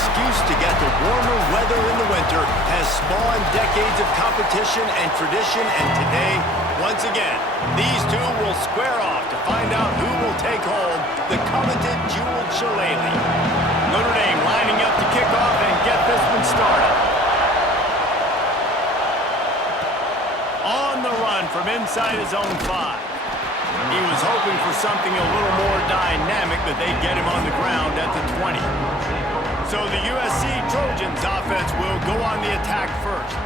excuse to get to warmer weather in the winter has spawned decades of competition and tradition, and today, once again, these two will square off to find out who will take home the coveted jeweled Shillelagh. Notre Dame lining up to kick off and get this one started. On the run from inside his own 5. He was hoping for something a little more dynamic, but they'd get him on the ground at the 20. So the USC Trojans offense will go on the attack first.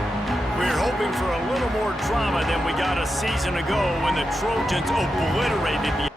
We're hoping for a little more drama than we got a season ago when the Trojans obliterated the...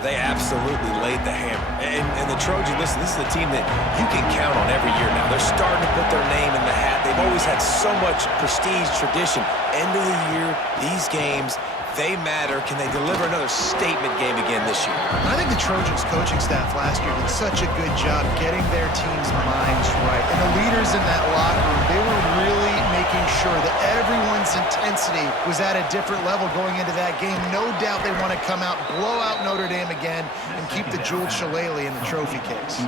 They absolutely laid the hammer. And the Trojan, listen, this is a team that you can count on every year now. They're starting to put their name in the hat. They've always had so much prestige, tradition. End of the year, these games, they matter. Can they deliver another statement game again this year? I think the Trojans coaching staff last year did such a good job getting their team's minds right. And the leaders in that locker room, they were really making sure that everyone's intensity was at a different level going into that game. No doubt they want to come out, blow out Notre Dame again, and keep the jeweled Shillelagh in the trophy case.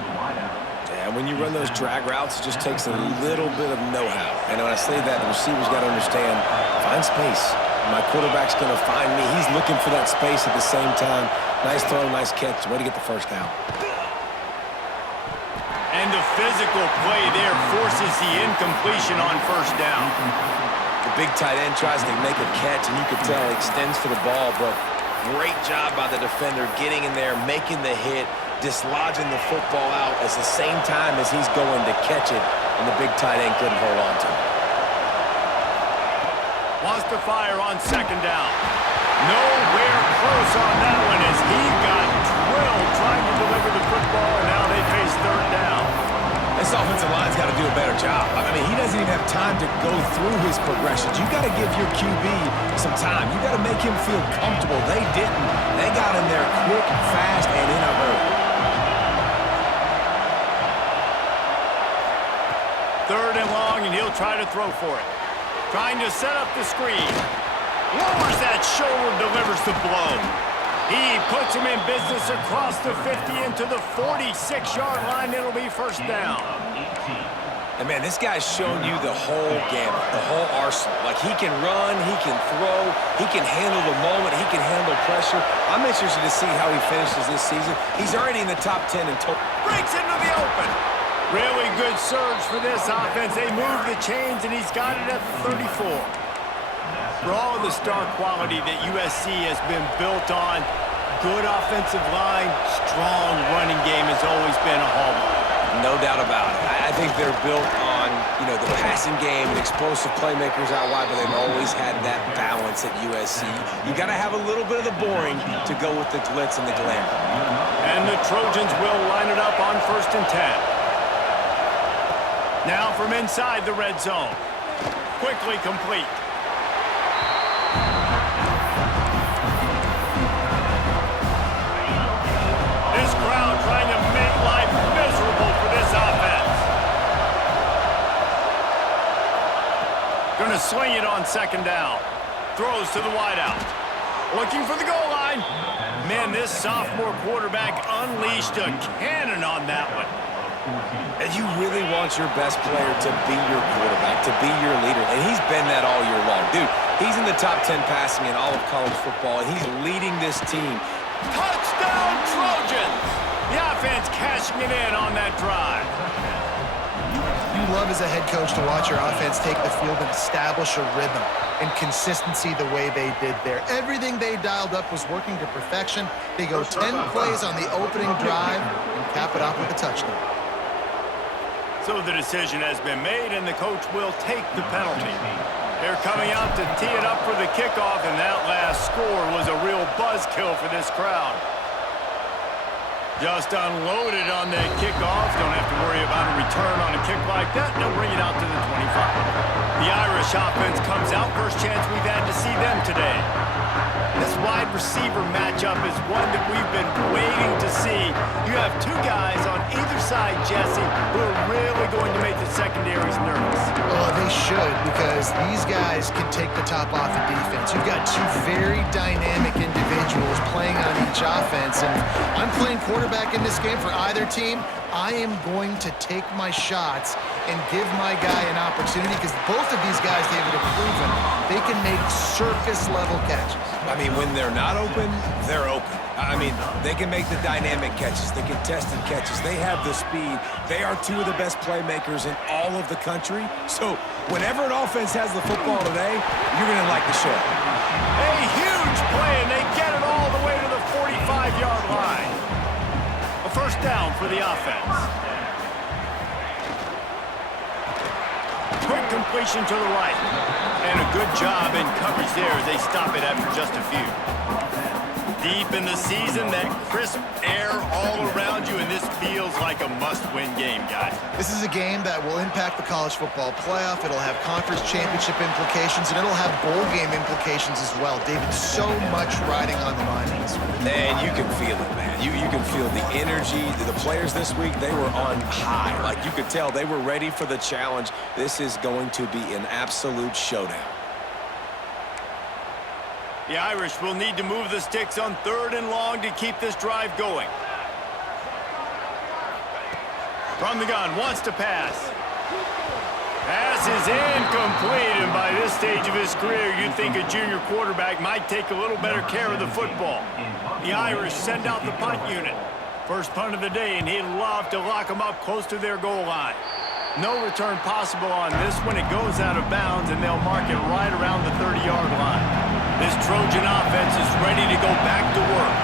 Yeah, when you run those drag routes, it just takes a little bit of know-how. And when I say that, the receiver's got to understand, find space. My quarterback's going to find me. He's looking for that space at the same time. Nice throw, nice catch. Way to get the first down. And the physical play there forces the incompletion on first down. The big tight end tries to make a catch, and you can tell he extends for the ball, but great job by the defender getting in there, making the hit, dislodging the football out at the same time as he's going to catch it, and the big tight end couldn't hold on to it. Wants to fire on second down. Nowhere close on that one as he got drilled trying to deliver the football, and now they face third down. This offensive line's got to do a better job. I mean, he doesn't even have time to go through his progressions. You got to give your QB some time. You got to make him feel comfortable. They didn't. They got him there quick, fast, and in a hurry. Third and long, and he'll try to throw for it. Trying to set up the screen. Lowers that shoulder, delivers the blow. He puts him in business across the 50 into the 46-yard line. It'll be first down. And, man, this guy's shown you the whole gamut, the whole arsenal. Like, he can run, he can throw, he can handle the moment, he can handle pressure. I'm interested to see how he finishes this season. He's already in the top 10 in total. Breaks into the open. Really good surge for this offense. They move the chains, and he's got it at 34. For all of the star quality that USC has been built on, good offensive line, strong running game has always been a hallmark. No doubt about it. I think they're built on, the passing game and explosive playmakers out wide, but they've always had that balance at USC. You got to have a little bit of the boring to go with the glitz and the glamour. And the Trojans will line it up on 1st and 10. Now from inside the red zone. Quickly complete. This crowd trying to make life miserable for this offense. Gonna swing it on second down. Throws to the wideout. Looking for the goal line. Man, this sophomore quarterback unleashed a cannon on that one. And you really want your best player to be your quarterback, to be your leader. And he's been that all year long. Dude, he's in the top 10 passing in all of college football, and he's leading this team. Touchdown, Trojans! The offense cashing it in on that drive. You love as a head coach to watch your offense take the field and establish a rhythm and consistency the way they did there. Everything they dialed up was working to perfection. They go 10 plays on the opening drive and cap it off with a touchdown. So the decision has been made, and the coach will take the penalty. They're coming out to tee it up for the kickoff, and that last score was a real buzzkill for this crowd. Just unloaded on that kickoff. Don't have to worry about a return on a kick like that. They'll bring it out to the 25. The Irish offense comes out. First chance we've had to see them today. This wide receiver matchup is one that we've been waiting to see. You have two guys on either side, Jesse, who are really going to make the secondaries nervous. Oh, they should, because these guys can take the top off the defense. You've got two very dynamic individuals playing on each offense, and I'm playing quarterback in this game for either team. I am going to take my shots and give my guy an opportunity, because both of these guys, David, have proven they can make circus-level catches. I mean, when they're not open, they're open. I mean, they can make the dynamic catches, the contested catches. They have the speed. They are two of the best playmakers in all of the country. So whenever an offense has the football today, you're going to like the show. A huge play, and they get it all the way to the 45-yard line. A first down for the offense. Quick completion to the right. And a good job in coverage there as they stop it after just a few. Deep in the season, that crisp air all around you, and this feels like a must-win game, guys. This is a game that will impact the college football playoff. It'll have conference championship implications, and it'll have bowl game implications as well. David, so much riding on the line in this one. And you can feel it, man. You can feel the energy. The players this week, they were on high. Like, you could tell they were ready for the challenge. This is going to be an absolute showdown. The Irish will need to move the sticks on 3rd and long to keep this drive going. From the gun, wants to pass. Pass is incomplete, and by this stage of his career, you'd think a junior quarterback might take a little better care of the football. The Irish send out the punt unit. First punt of the day, and he'd love to lock them up close to their goal line. No return possible on this one. It goes out of bounds, and they'll mark it right around the 30-yard line. This Trojan offense is ready to go back to work.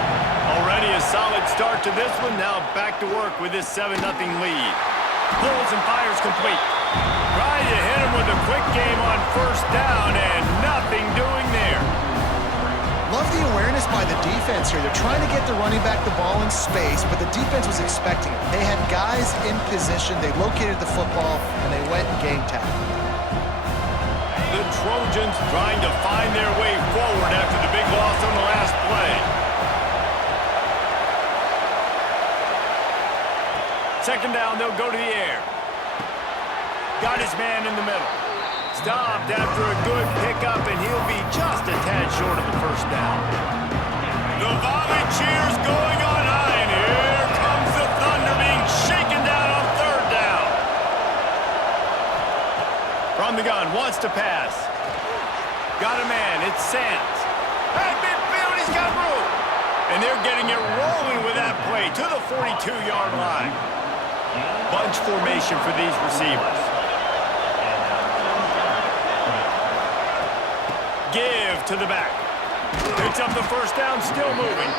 Already a solid start to this one. Now back to work with this 7-0 lead. Pulls and fires complete. Trying to hit him with a quick game on first down, and nothing doing there. Love the awareness by the defense here. They're trying to get the running back the ball in space, but the defense was expecting it. They had guys in position. They located the football, and they went and game tackle. The Trojans trying to find their way forward after the big loss on the last play. Second down, they'll go to the air. Got his man in the middle. Stopped after a good pickup, and he'll be just a tad short of the first down. The volley cheers going on high, and here comes the Thunder being shaken down on 3rd down. From the gun, wants to pass. Got a man, it's Sands. At midfield, he's got room. And they're getting it rolling with that play to the 42-yard line. Bunch formation for these receivers. Give to the back. Picks up the first down, still moving.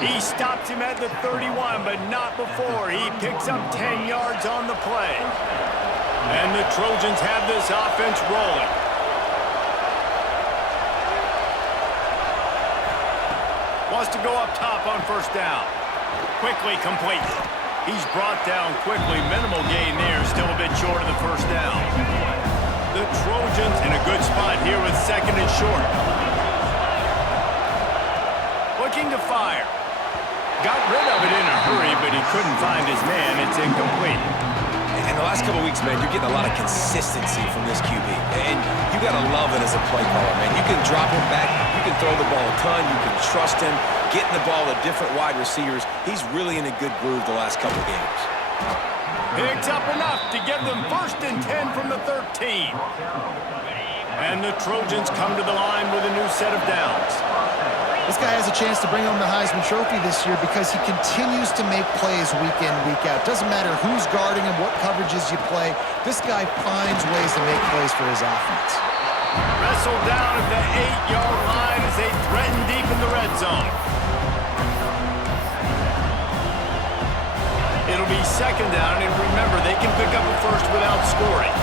He stops him at the 31, but not before. He picks up 10 yards on the play. And the Trojans have this offense rolling. Wants to go up top on first down. Quickly complete. He's brought down quickly. Minimal gain there. Still a bit short of the first down. The Trojans in a good spot here with 2nd and short. Looking to fire. Got rid of it in a hurry, but he couldn't find his man. It's incomplete. In the last couple of weeks, man, you're getting a lot of consistency from this QB. And you got to love it as a play caller, man. You can drop him back. You can throw the ball a ton. You can trust him. Getting the ball to different wide receivers. He's really in a good groove the last couple of games. Picks up enough to get them 1st and 10 from the 13. And the Trojans come to the line with a new set of downs. This guy has a chance to bring home the Heisman Trophy this year because he continues to make plays week in, week out. Doesn't matter who's guarding him, what coverages you play. This guy finds ways to make plays for his offense. Wrestled down at the 8-yard line as they threaten deep in the red zone. It'll be 2nd down, and remember, they can pick up a first without scoring.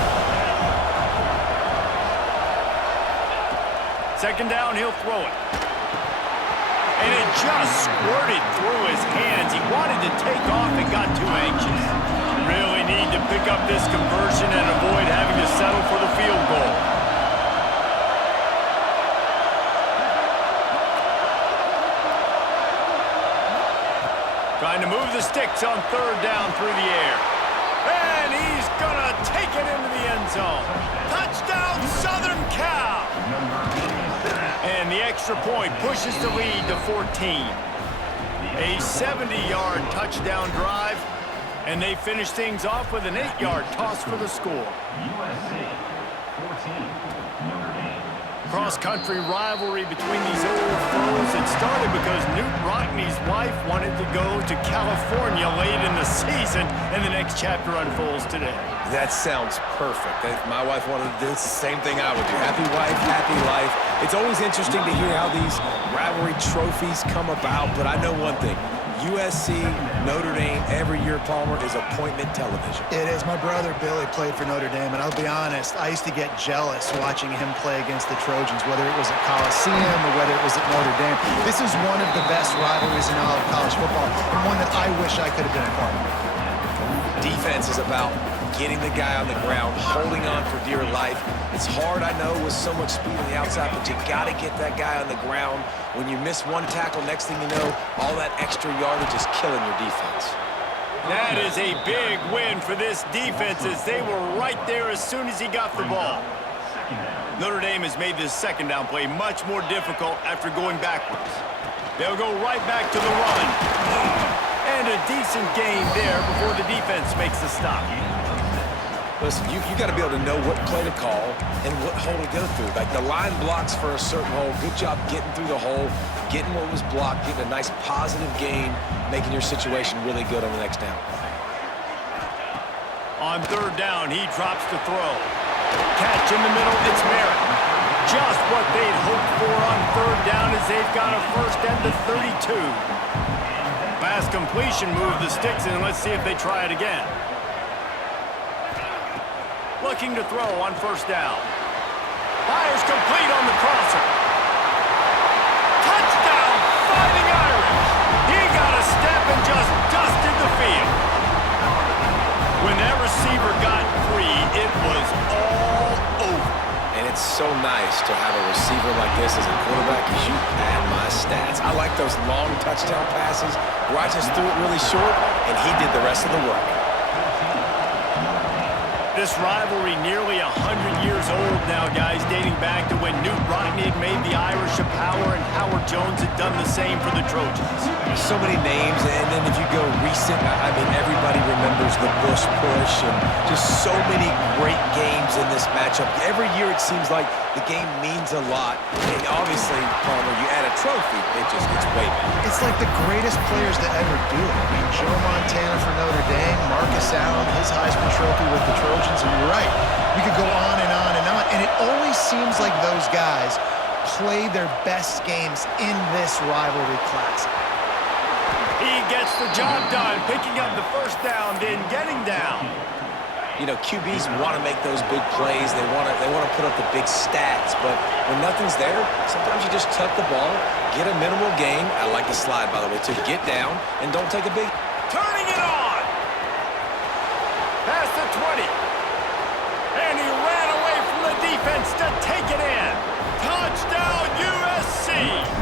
2nd down, he'll throw it. And it just squirted through his hands. He wanted to take off and got too anxious. Really need to pick up this conversion and avoid having to settle for the field goal. the sticks on third down through the air. And he's going to take it into the end zone. Touchdown, Southern Cal! And the extra point pushes the lead to 14. A 70-yard touchdown drive, and they finish things off with an 8-yard toss for the score. USC 14, Notre Dame. Cross-country rivalry between these old foes. It started because Newt Rockne's wife wanted to go to California late in the season, and the next chapter unfolds today. That sounds perfect. If my wife wanted to do it, it's the same thing I would do. Happy wife, happy life. It's always interesting to hear how these rivalry trophies come about, but I know one thing. USC, Notre Dame, every year, Palmer, is appointment television. It is. My brother Billy played for Notre Dame, and I'll be honest, I used to get jealous watching him play against the Trojans, whether it was at Coliseum or whether it was at Notre Dame. This is one of the best rivalries in all of college football, and one that I wish I could have been a part of. Defense is about getting the guy on the ground, holding on for dear life. It's hard, I know, with so much speed on the outside, but you got to get that guy on the ground. When you miss one tackle, next thing you know, all that extra yardage is killing your defense. That is a big win for this defense, as they were right there as soon as he got the ball. Notre Dame has made this second down play much more difficult after going backwards. They'll go right back to the run. And a decent gain there before the defense makes the stop. Listen, you got to be able to know what play to call and what hole to go through. Like, the line blocks for a certain hole. Good job getting through the hole, getting what was blocked, getting a nice positive gain, making your situation really good on the next down. On third down, he drops to throw. Catch in the middle, it's Merritt. Just what they'd hoped for on third down, as they've got a first and the 32. Pass completion moved the sticks in. Let's see if they try it again. Looking to throw on first down. Fires complete on the crosser. Touchdown, Fighting Irish. He got a step and just dusted the field. When that receiver got free, it was all over. And it's so nice to have a receiver like this as a quarterback, because you pad my stats. I like those long touchdown passes where I just threw it really short, and he did the rest of the work. This rivalry nearly 100 years old now, guys, dating back to when Newt Rockne had made the Irish a power and Howard Jones had done the same for the Trojans. So many names, and then if you go recent, I mean, everybody remembers the Bush push, and just so many great games in this matchup. Every year it seems like the game means a lot, and obviously, Palmer, you add a trophy, it just gets way better. It's like the greatest players to ever do it. I mean, Joe Montana for Notre Dame, Marcus Allen, his Heisman Trophy with the Trojans, and you're right. We could go on and on and on, and it always seems like those guys play their best games in this rivalry classic. He gets the job done, picking up the first down, then getting down. You know, QBs want to make those big plays. They want to put up the big stats. But when nothing's there, sometimes you just tuck the ball, get a minimal gain. I like the slide, by the way, to get down and don't take a big. Turning it on. Past the 20. And he ran away from the defense to take it in. Touchdown, USC.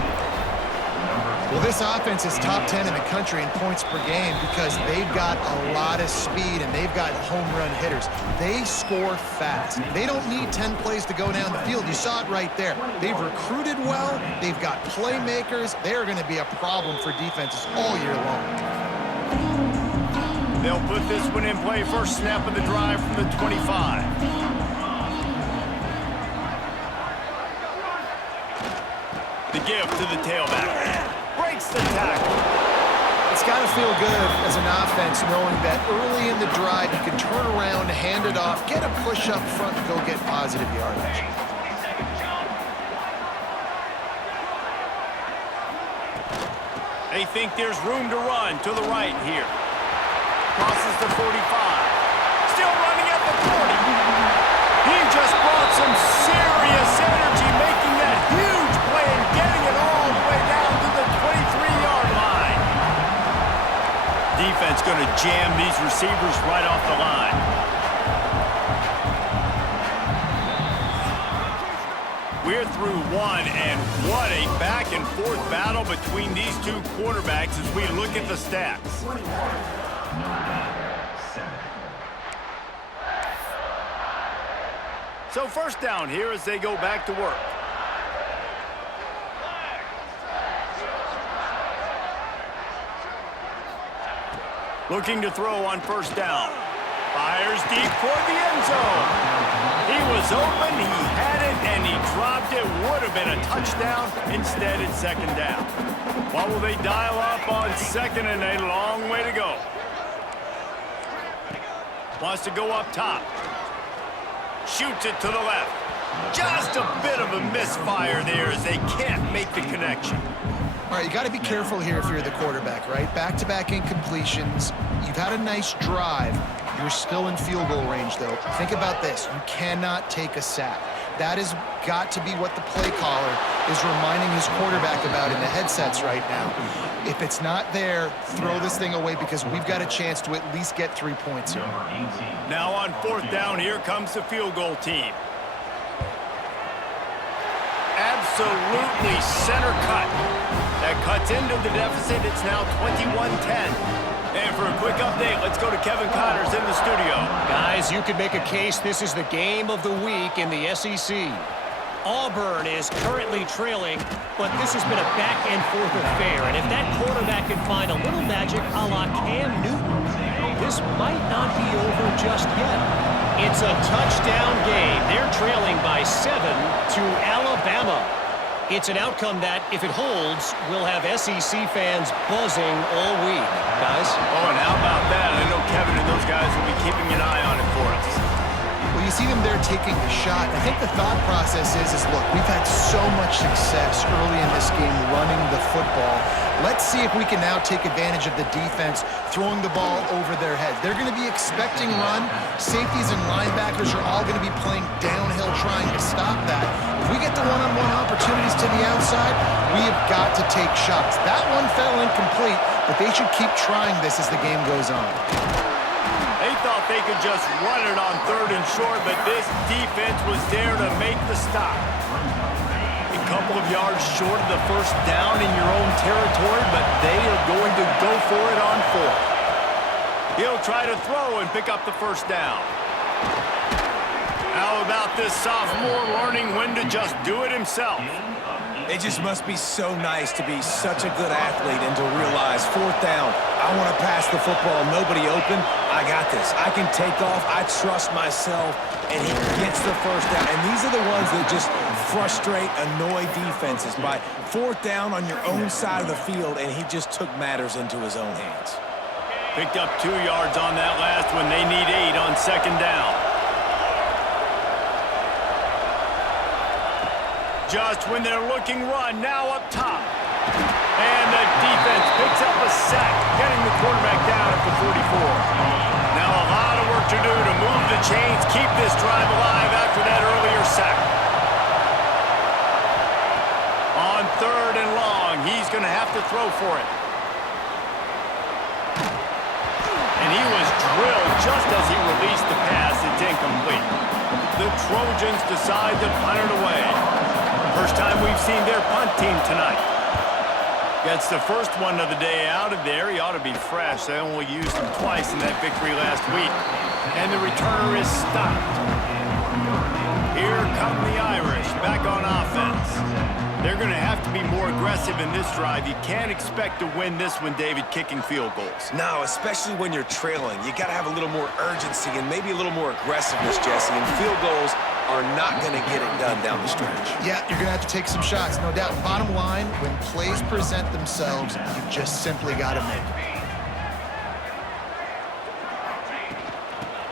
Well, this offense is top 10 in the country in points per game because they've got a lot of speed and they've got home run hitters. They score fast. They don't need 10 plays to go down the field. You saw it right there. They've recruited well. They've got playmakers. They're going to be a problem for defenses all year long. They'll put this one in play. First snap of the drive from the 25. The give to the tailback. Breaks the tackle. It's got to feel good as an offense knowing that early in the drive you can turn around, hand it off, get a push up front, and go get positive yardage. They think there's room to run to the right here. Crosses the 45. Still running at the 40. He just brought some serious energy, making that huge play and getting it all the way down to the 23-yard line. Defense going to jam these receivers right off the line. We're through one, and what a back-and-forth battle between these two quarterbacks as we look at the stats. So first down here as they go back to work. Looking to throw on first down. Fires deep toward the end zone. He was open, he had it, and he dropped it. Would have been a touchdown. Instead, it's second down. What will they dial up on second and a long way to go? Wants to go up top. Shoots it to the left. Just a bit of a misfire there as they can't make the connection. All right, you got to be careful here if you're the quarterback, right? Back-to-back incompletions. You've had a nice drive. You're still in field goal range, though. Think about this. You cannot take a sack. That has got to be what the play caller is reminding his quarterback about in the headsets right now. If it's not there, throw this thing away because we've got a chance to at least get 3 points here. Now on fourth down, here comes the field goal team. Absolutely center cut. That cuts into the deficit. It's now 21-10. And for a quick update, let's go to Kevin Connors in the studio. Guys, you could make a case this is the game of the week in the SEC. Auburn is currently trailing, but this has been a back-and-forth affair. And if that quarterback can find a little magic a la Cam Newton, this might not be over just yet. It's a touchdown game. They're trailing by 7 to Alabama. It's an outcome that, if it holds, will have SEC fans buzzing all week. Guys? Oh, and how about that? I know Kevin and those guys will be keeping an eye on it for us. Well, you see them there taking the shot. I think the thought process is look, we've had so much success early in this game running the football. Let's see if we can now take advantage of the defense throwing the ball over their heads. They're going to be expecting run. Safeties and linebackers are all going to be playing downhill trying to stop that. If we get the one-on-one opportunities to the outside, we have got to take shots. That one fell incomplete, but they should keep trying this as the game goes on. They thought they could just run it on third and short, but this defense was there to make the stop. A couple of yards short of the first down in your own territory, but they are going to go for it on fourth. He'll try to throw and pick up the first down. How about this sophomore learning when to just do it himself? It just must be so nice to be such a good athlete and to realize fourth down, I want to pass the football, nobody open, I got this. I can take off, I trust myself, and he gets the first down. And these are the ones that just frustrate, annoy defenses by fourth down on your own side of the field, and he just took matters into his own hands. Picked up 2 yards on that last one. They need 8 on second down. Just when they're looking run, now up top. And the defense picks up a sack, getting the quarterback down at the 44. Now a lot of work to do to move the chains, keep this drive alive after that earlier sack. On third and long, he's going to have to throw for it. And he was drilled just as he released the pass. It's incomplete. The Trojans decide to punt it away. First time we've seen their punt team tonight. Gets the first one of the day out of there. He ought to be fresh. They only used him twice in that victory last week. And the returner is stopped. Here come the Irish back on offense. They're going to have to be more aggressive in this drive. You can't expect to win this one, David, kicking field goals. No, especially when you're trailing. You got to have a little more urgency and maybe a little more aggressiveness, Jesse. And field goals are not going to get it done down the stretch. Yeah, you're going to have to take some shots, no doubt. Bottom line, when plays present themselves, you just simply got to make them.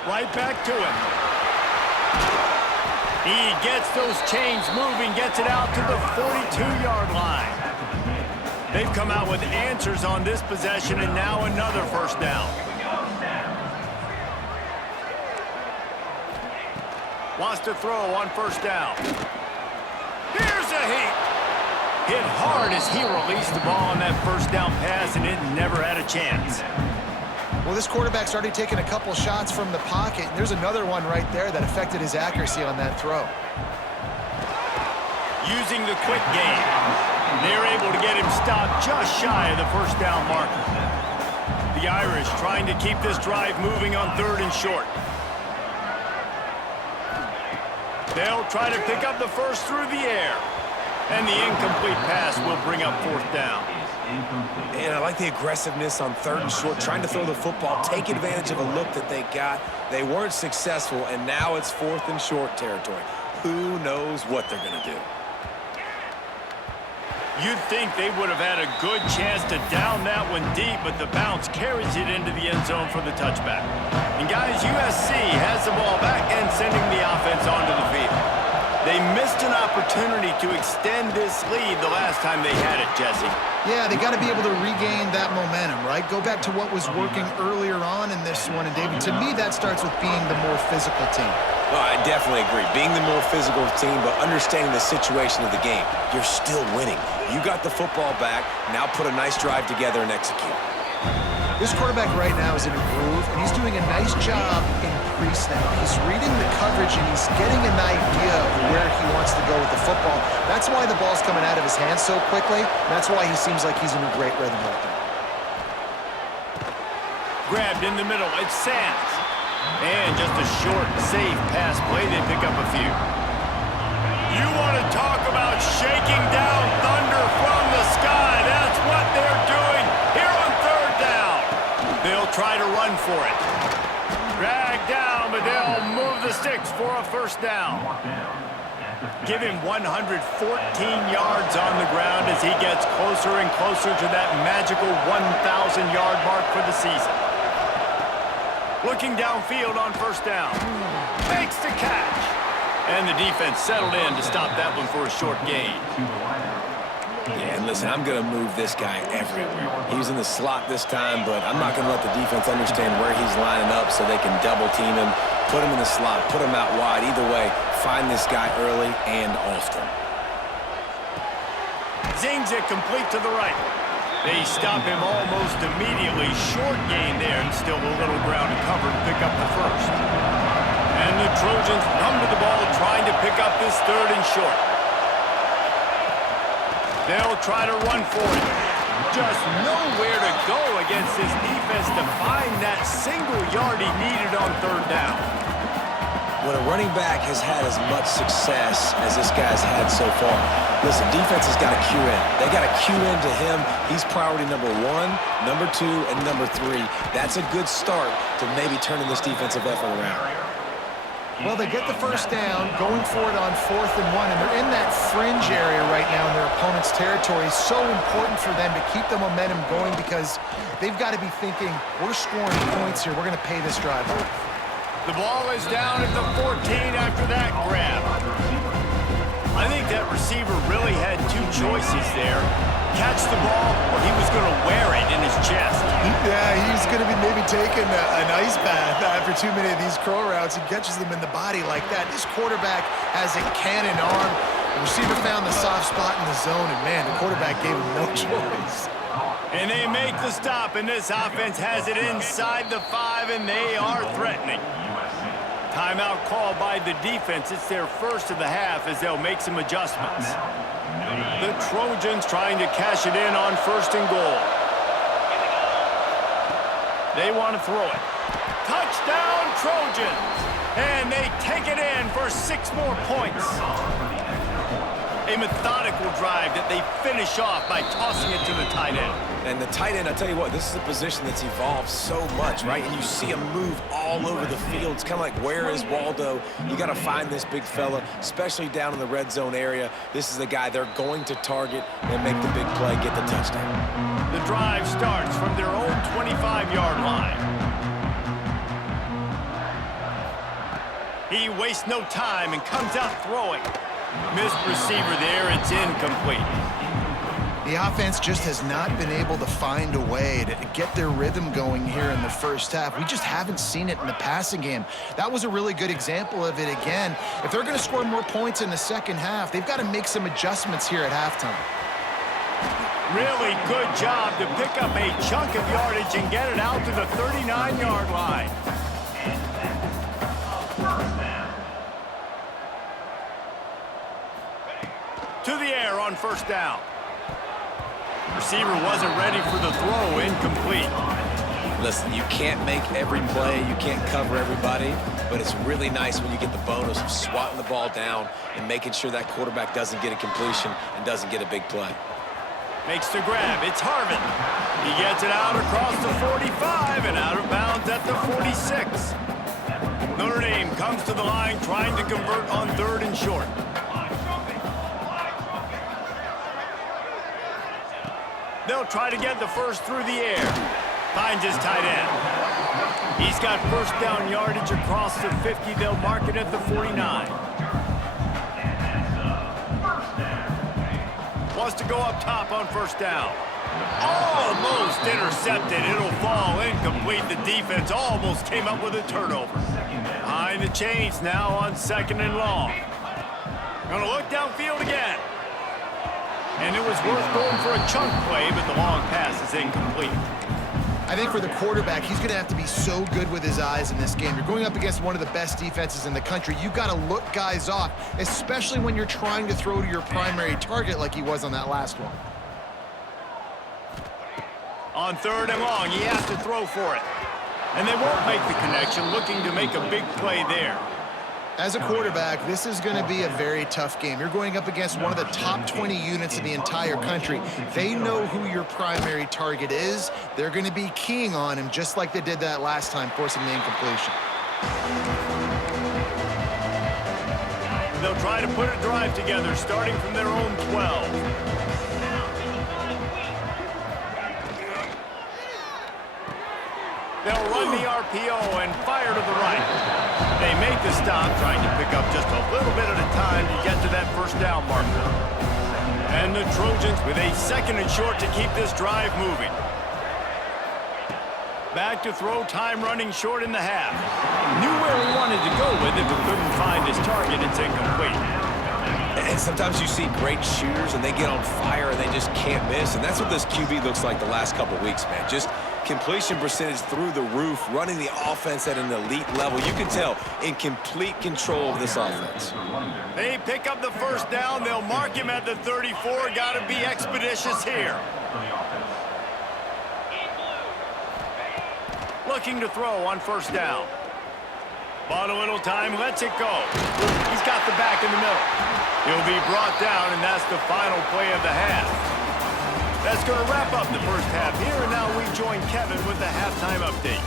Right back to it. He gets those chains moving, gets it out to the 42-yard line. They've come out with answers on this possession, and now another first down. Wants to throw on first down. Here's a hit hard as he released the ball on that first down pass, and it never had a chance. Well, this quarterback's already taken a couple shots from the pocket, and there's another one right there that affected his accuracy on that throw. using the quick game. They're able to get him stopped just shy of the first down marker. The Irish trying to keep this drive moving on 3rd and short. They'll try to pick up the first through the air. And the incomplete pass will bring up 4th down. And I like the aggressiveness on 3rd and short, trying to throw the football, take advantage of a look that they got. They weren't successful, and now it's 4th and short territory. Who knows what they're going to do? You'd think they would have had a good chance to down that one deep, but the bounce carries it into the end zone for the touchback. And guys, USC has the ball back and sending the offense onto the field. They missed an opportunity to extend this lead the last time they had it, Jesse. Yeah, they got to be able to regain that momentum, right? Go back to what was working earlier on in this one. And, David, to me, that starts with being the more physical team. Well, I definitely agree. Being the more physical team, but understanding the situation of the game. You're still winning. You got the football back. Now put a nice drive together and execute. This quarterback right now is in a groove, and he's doing a nice job in pre-snap. He's reading the coverage, and he's getting an idea of where he wants to go with the football. That's why the ball's coming out of his hands so quickly. That's why he seems like he's in a great rhythm right now. Grabbed in the middle. It's Sands. And just a short, safe pass play. They pick up a few. You want to talk about shaking down thunder from the sky. That's what they're doing here on 3rd down. They'll try to run for it. Drag down, but they'll move the sticks for a 1st down. Give him 114 yards on the ground as he gets closer and closer to that magical 1,000-yard mark for the season. Looking downfield on 1st down. Makes the catch. And the defense settled in to stop that one for a short gain. Yeah, and listen, I'm going to move this guy everywhere. He was in the slot this time, but I'm not going to let the defense understand where he's lining up so they can double team him, put him in the slot, put him out wide. Either way, find this guy early and often. Zings it complete to the right. They stop him almost immediately. Short gain there, and still a little ground to cover to pick up the first. And the Trojans run to the ball, trying to pick up this 3rd and short. They'll try to run for it. Just nowhere to go against this defense to find that single yard he needed on 3rd down. When a running back has had as much success as this guy's had so far, listen, defense has got to cue in. They got to cue into him. He's priority number 1, number 2, and number 3. That's a good start to maybe turning this defensive effort around. Well, they get the 1st down, going for it on 4th and 1, and they're in that fringe area right now in their opponent's territory. It's so important for them to keep the momentum going because they've got to be thinking, we're scoring points here. We're going to pay this drive off. The ball is down at the 14 after that grab. I think that receiver really had 2 choices there. Catch the ball, or he was going to wear it in his chest. Yeah, he's going to be maybe taking an ice bath after too many of these curl routes. He catches them in the body like that. This quarterback has a cannon arm. The receiver found the soft spot in the zone, and, man, the quarterback gave him no choice. And they make the stop, and this offense has it inside the 5, and they are threatening. Timeout call by the defense. It's their first of the half as they'll make some adjustments. The Trojans trying to cash it in on 1st and goal. They want to throw it. Touchdown, Trojans! And they take it in for 6 more points. A methodical drive that they finish off by tossing it to the tight end. And the tight end, I tell you what, this is a position that's evolved so much, right? And you see him move all over the field. It's kind of like, where is Waldo? You got to find this big fella, especially down in the red zone area. This is the guy they're going to target and make the big play, get the touchdown. The drive starts from their own 25-yard line. He wastes no time and comes out throwing. Missed receiver there, it's incomplete. The offense just has not been able to find a way to get their rhythm going here in the 1st half. We just haven't seen it in the passing game. That was a really good example of it again. If they're going to score more points in the 2nd half, they've got to make some adjustments here at halftime. Really good job to pick up a chunk of yardage and get it out to the 39-yard line. through the air on first down. Receiver wasn't ready for the throw, incomplete. Listen, you can't make every play, you can't cover everybody, but it's really nice when you get the bonus of swatting the ball down and making sure that quarterback doesn't get a completion and doesn't get a big play. Makes the grab. It's Harvin. He gets it out across the 45 and out of bounds at the 46. Notre Dame comes to the line trying to convert on 3rd and short. They'll try to get the first through the air. Finds his tight end. He's got first down yardage across the 50. They'll mark it at the 49. Wants to go up top on first down. Almost intercepted. It'll fall incomplete. The defense almost came up with a turnover. Behind the chains now on 2nd and long. Gonna look downfield again. And it was worth going for a chunk play, but the long pass is incomplete. I think for the quarterback, he's going to have to be so good with his eyes in this game. You're going up against one of the best defenses in the country. You've got to look guys off, especially when you're trying to throw to your primary target like he was on that last one. On 3rd and long, he has to throw for it. And they won't make the connection, looking to make a big play there. As a quarterback, this is going to be a very tough game. You're going up against one of the top 20 units in the entire country. They know who your primary target is. They're going to be keying on him just like they did that last time, forcing the incompletion. They'll try to put a drive together, starting from their own 12. They'll run the RPO and fire to the right. They make the stop, trying to pick up just a little bit at a time to get to that first down marker. And the Trojans with a 2nd and short to keep this drive moving. Back to throw, time running short in the half. Knew where he wanted to go with it, but couldn't find his target. It's incomplete. And sometimes you see great shooters and they get on fire and they just can't miss. And that's what this QB looks like the last couple weeks, man. Just completion percentage through the roof, running the offense at an elite level. You can tell in complete control of this offense. They pick up the first down. They'll mark him at the 34. Got to be expeditious here. Looking to throw on first down. Bought a little time, lets it go. He's got the back in the middle. He'll be brought down, and that's the final play of the half. That's going to wrap up the first half here, and now we join Kevin with the halftime update.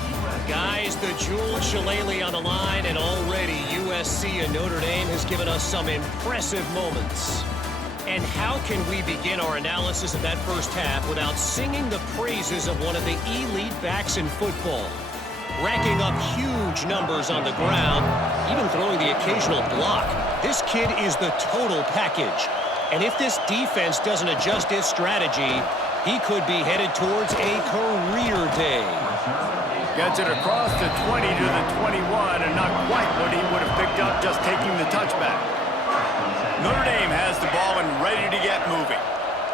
Guys, the jeweled Shillelagh on the line, and already USC and Notre Dame has given us some impressive moments. And how can we begin our analysis of that first half without singing the praises of one of the elite backs in football? Racking up huge numbers on the ground, even throwing the occasional block. This kid is the total package. And if this defense doesn't adjust its strategy, he could be headed towards a career day. Gets it across the 20 to the 21, and not quite what he would have picked up just taking the touchback. Notre Dame has the ball and ready to get moving.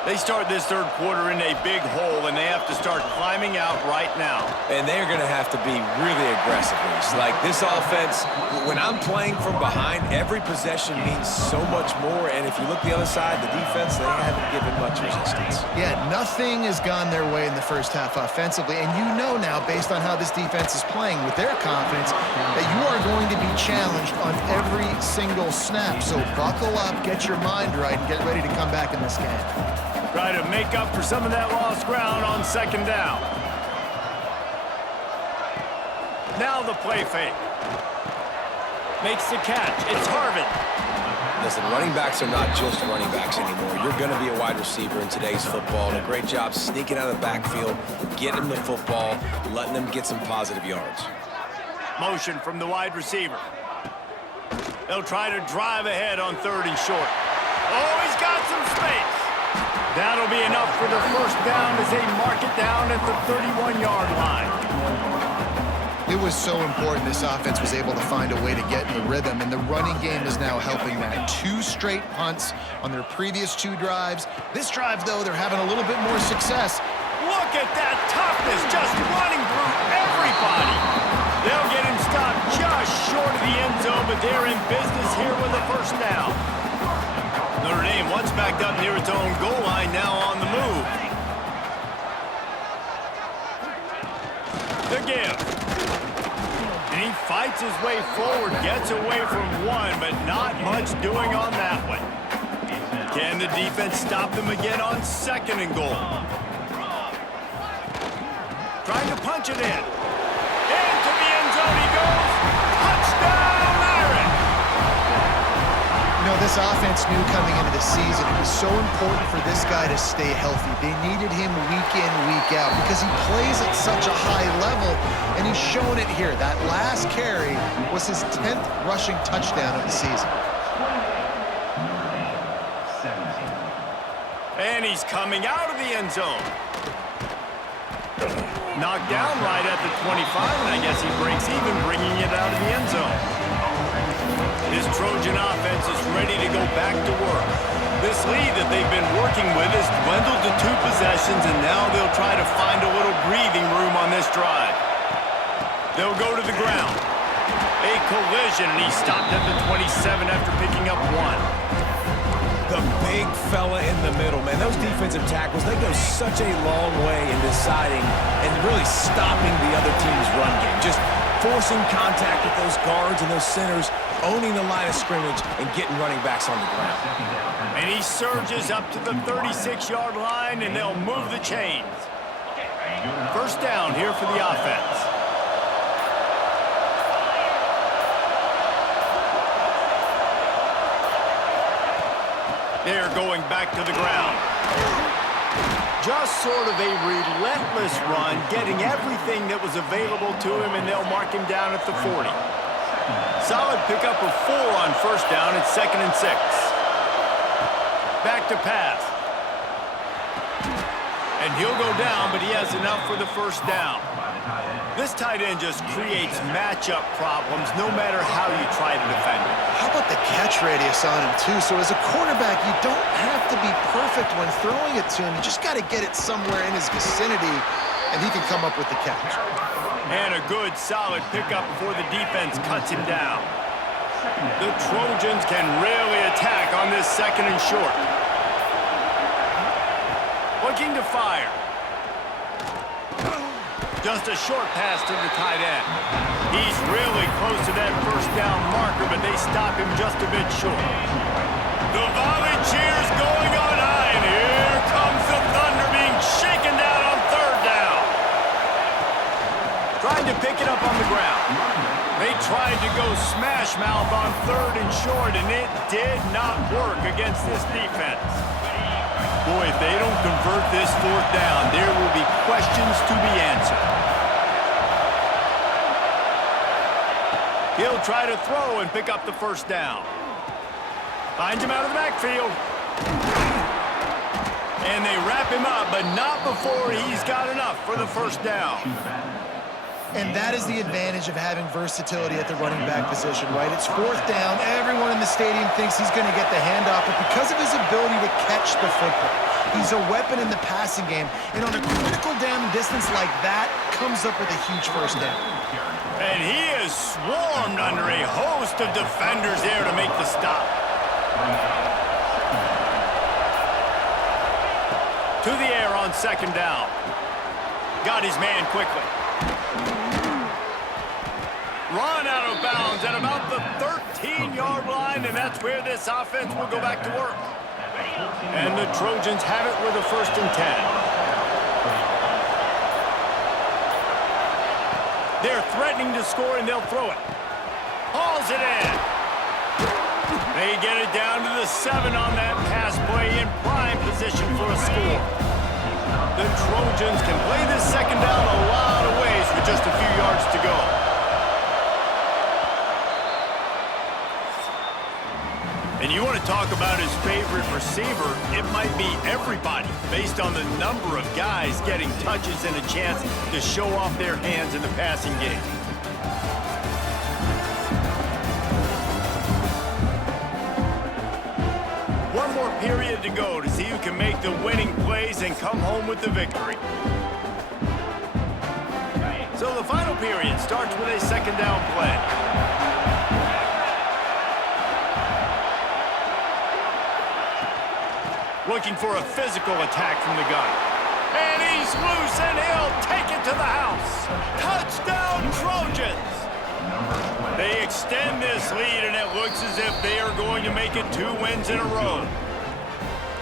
They start this third quarter in a big hole, and they have to start climbing out right now. And they're going to have to be really aggressive. Like this offense, when I'm playing from behind, every possession means so much more. And if you look the other side, the defense, they haven't given much resistance. Yeah, nothing has gone their way in the first half offensively. And you know now, based on how this defense is playing with their confidence, that you are going to be challenged on every single snap. So buckle up, get your mind right, and get ready to come back in this game. Try to make up for some of that lost ground on second down. Now the play fake. Makes the catch. It's Harvin. Listen, running backs are not just running backs anymore. You're going to be a wide receiver in today's football. And a great job sneaking out of the backfield, getting them the football, letting them get some positive yards. Motion from the wide receiver. They'll try to drive ahead on 3rd and short. Oh, he's got some space. That'll be enough for the first down as they mark it down at the 31-yard line. It was so important this offense was able to find a way to get in the rhythm, and the running game is now helping that. 2 straight punts on their previous 2 drives. This drive, though, they're having a little bit more success. Look at that toughness, just running through everybody. They'll get him stopped just short of the end zone, but they're in business here with a first down. Notre Dame once backed up near its own goal line, now on the move. The give. And he fights his way forward, gets away from one, but not much doing on that one. Can the defense stop them again on 2nd and goal? Trying to punch it in. Into the end zone he goes. Touchdown, Irish! You know, this offense knew coming into the season it was so important for this guy to stay healthy. They needed him week in, week out because he plays at such a high level, and he's shown it here. That last carry was his 10th rushing touchdown of the season. And he's coming out of the end zone. Knocked down right at the 25, and I guess he breaks even, bringing it out of the end zone. This Trojan offense is ready to go back to work. This lead that they've been working with has dwindled to 2 possessions, and now they'll try to find a little breathing room on this drive. They'll go to the ground. A collision, and he stopped at the 27 after picking up 1. The big fella in the middle, man. Those defensive tackles, they go such a long way in deciding and really stopping the other team's run game. Just forcing contact with those guards and those centers, owning the line of scrimmage, and getting running backs on the ground. And he surges up to the 36-yard line, and they'll move the chains. 1st down here for the offense. They're going back to the ground. Just sort of a relentless run, getting everything that was available to him, and they'll mark him down at the 40. Solid pickup of 4 on 1st down. It's 2nd and 6. Back to pass. And he'll go down, but he has enough for the 1st down. This tight end just creates matchup problems no matter how you try to defend it. How about the catch radius on him, too? So as a quarterback, you don't have to be perfect when throwing it to him. You just got to get it somewhere in his vicinity, and he can come up with the catch. And a good, solid pickup before the defense cuts him down. The Trojans can really attack on this 2nd and short. Looking to fire. Just a short pass to the tight end. He's really close to that 1st down marker, but they stop him just a bit short. The volley cheers going on high, and here comes the Thunder being shaken down on 3rd down. Trying to pick it up on the ground. They tried to go smash mouth on 3rd and short, and it did not work against this defense. Boy, if they don't convert this 4th down, there will be questions to be answered. He'll try to throw and pick up the 1st down. Finds him out of the backfield. And they wrap him up, but not before he's got enough for the 1st down. And that is the advantage of having versatility at the running back position, right? It's 4th down. Everyone in the stadium thinks he's going to get the handoff, but because of his ability to catch the football, he's a weapon in the passing game. And on a critical down distance like that, comes up with a huge 1st down. And he is swarmed under a host of defenders there to make the stop. To the air on 2nd down. Got his man quickly. Run out of bounds at about the 13-yard line, and that's where this offense will go back to work. And the Trojans have it with a 1st and 10. They're threatening to score, and they'll throw it. Hauls it in. They get it down to the 7 on that pass play, in prime position for a score. The Trojans can play this 2nd down a lot of ways with just a few yards to go. And you want to talk about his favorite receiver, it might be everybody, based on the number of guys getting touches and a chance to show off their hands in the passing game. One more period to go to see who can make the winning plays and come home with the victory. So the final period starts with a 2nd down play. looking for a physical attack from the gun. And he's loose, and he'll take it to the house. Touchdown, Trojans! They extend this lead, and it looks as if they are going to make it 2 wins in a row.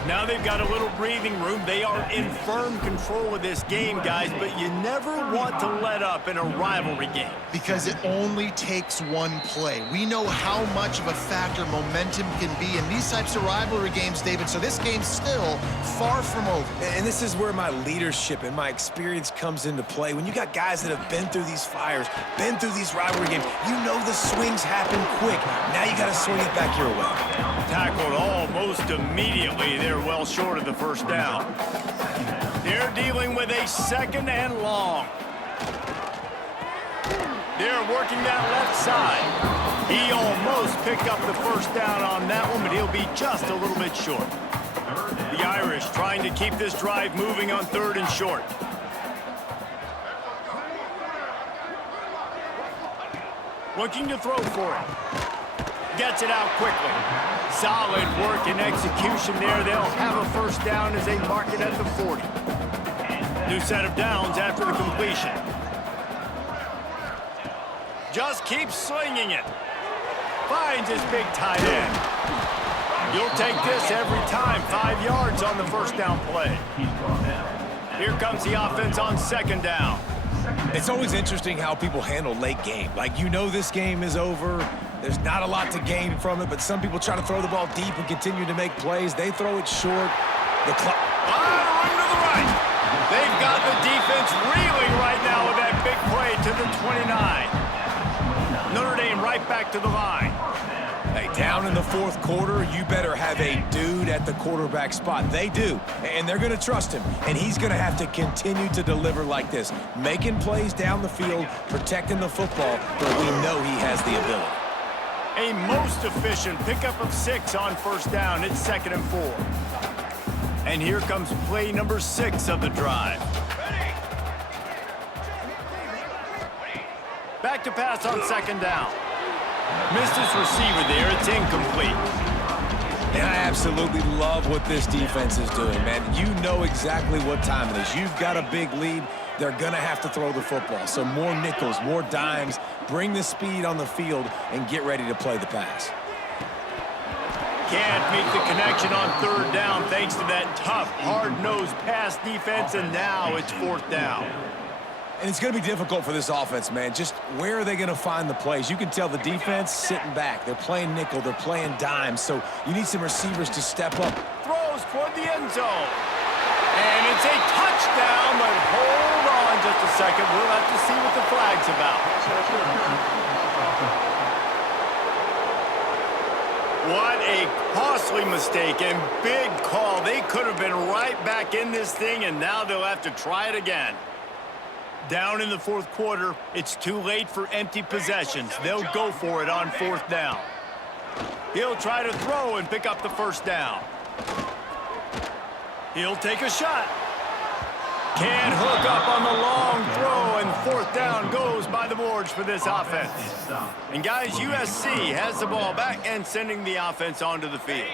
Now they've got a little breathing room. They are in firm control of this game, guys, but you never want to let up in a rivalry game. Because it only takes one play. We know how much of a factor momentum can be in these types of rivalry games, David, so this game's still far from over. And this is where my leadership and my experience comes into play. When you got guys that have been through these fires, been through these rivalry games, you know the swings happen quick. Now you got to swing it back your way. Tackled almost immediately. They're well short of the first down. They're dealing with a 2nd and long. They're working that left side. He almost picked up the first down on that one, but he'll be just a little bit short. The Irish trying to keep this drive moving on 3rd and short. Looking to throw for it. Gets it out quickly. Solid work and execution there. They'll have a first down as they mark it at the 40. New set of downs after the completion. Just keeps slinging it. Finds his big tight end. You'll take this every time. 5 yards on the first down play. Here comes the offense on 2nd down. It's always interesting how people handle late game. Like, you know this game is over. There's not a lot to gain from it, but some people try to throw the ball deep and continue to make plays. They throw it short. The clock. Run to the right. They've got the defense reeling right now with that big play to the 29. Notre Dame right back to the line. Hey, down in the 4th quarter, you better have a dude at the quarterback spot. They do, and they're going to trust him, and he's going to have to continue to deliver like this, making plays down the field, protecting the football, but we know he has the ability. A most efficient pickup of 6 on first down. It's 2nd and 4. And here comes play number 6 of the drive. Back to pass on 2nd down. Missed his receiver there. It's incomplete. And I absolutely love what this defense is doing, man. You know exactly what time it is. You've got a big lead. They're going to have to throw the football. So more nickels, more dimes, bring the speed on the field, and get ready to play the pass. Can't meet the connection on 3rd down thanks to that tough, hard-nosed pass defense, and now it's 4th down. And it's going to be difficult for this offense, man. Just where are they going to find the plays? You can tell the defense sitting back. They're playing nickel. They're playing dime. So you need some receivers to step up. Throws toward the end zone. And it's a touchdown, but hold on just a second. We'll have to see what the flag's about. What a costly mistake and big call. They could have been right back in this thing, and now they'll have to try it again. Down in the 4th quarter, it's too late for empty possessions. They'll go for it on 4th down. He'll try to throw and pick up the first down. He'll take a shot. Can't hook up on the long throw, and 4th down goes by the boards for this offense. And guys, USC has the ball back and sending the offense onto the field.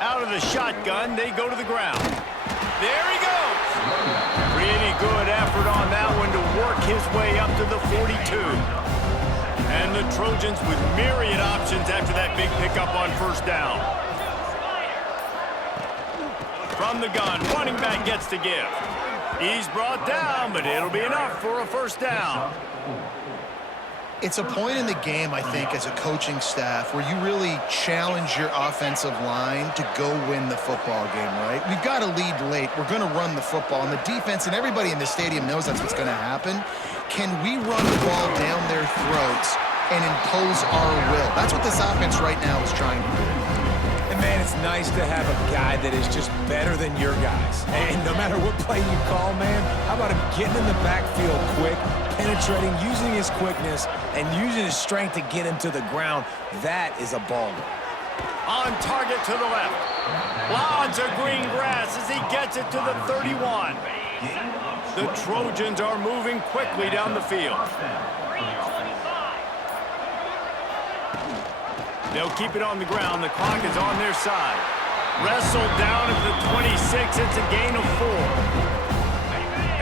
Out of the shotgun, they go to the ground. There he goes. Pretty good effort on that one to work his way up to the 42. And the Trojans with myriad options after that big pickup on first down. From the gun, running back gets to give. He's brought down, but it'll be enough for a first down. It's a point in the game, I think, as a coaching staff where you really challenge your offensive line to go win the football game, right? We've got to lead late. We're going to run the football. And the defense and everybody in the stadium knows that's what's going to happen. Can we run the ball down their throats and impose our will? That's what this offense right now is trying to do. And, man, it's nice to have a guy that is just better than your guys. And no matter what play you call, man, how about him getting in the backfield quick, penetrating, using his quickness, and using his strength to get him to the ground? That is a baller. On target to the left. Lots of green grass as he gets it to the 31. The Trojans are moving quickly down the field. They'll keep it on the ground. The clock is on their side. Wrestled down at the 26. It's a gain of 4.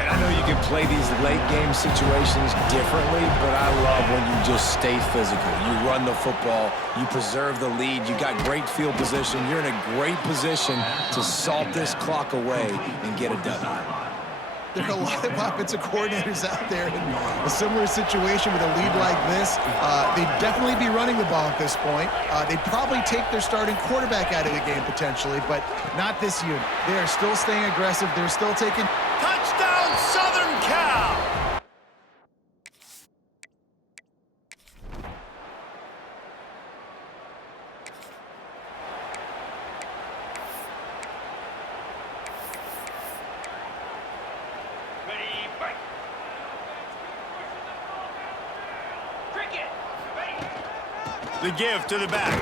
And I know you can play these late-game situations differently, but I love when you just stay physical. You run the football. You preserve the lead. You got great field position. You're in a great position to salt this clock away and get a W. There are a lot of offensive coordinators out there in a similar situation with a lead like this. They'd definitely be running the ball at this point. They'd probably take their starting quarterback out of the game potentially, but not this unit. They are still staying aggressive. They're still taking... Touchdown, Southern Cal! The give to the back.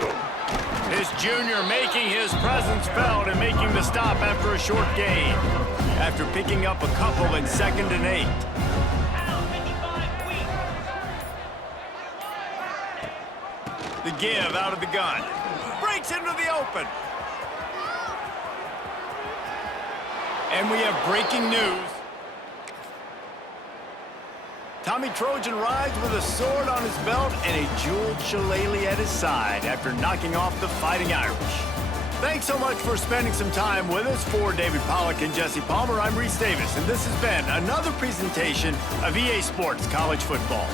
This junior making his presence felt and making the stop after a short gain. After picking up a couple in 2nd and 8. The give out of the gun. Breaks into the open. And we have breaking news. Tommy Trojan rides with a sword on his belt and a jeweled shillelagh at his side after knocking off the Fighting Irish. Thanks so much for spending some time with us. For David Pollack and Jesse Palmer, I'm Reese Davis, and this has been another presentation of EA Sports College Football.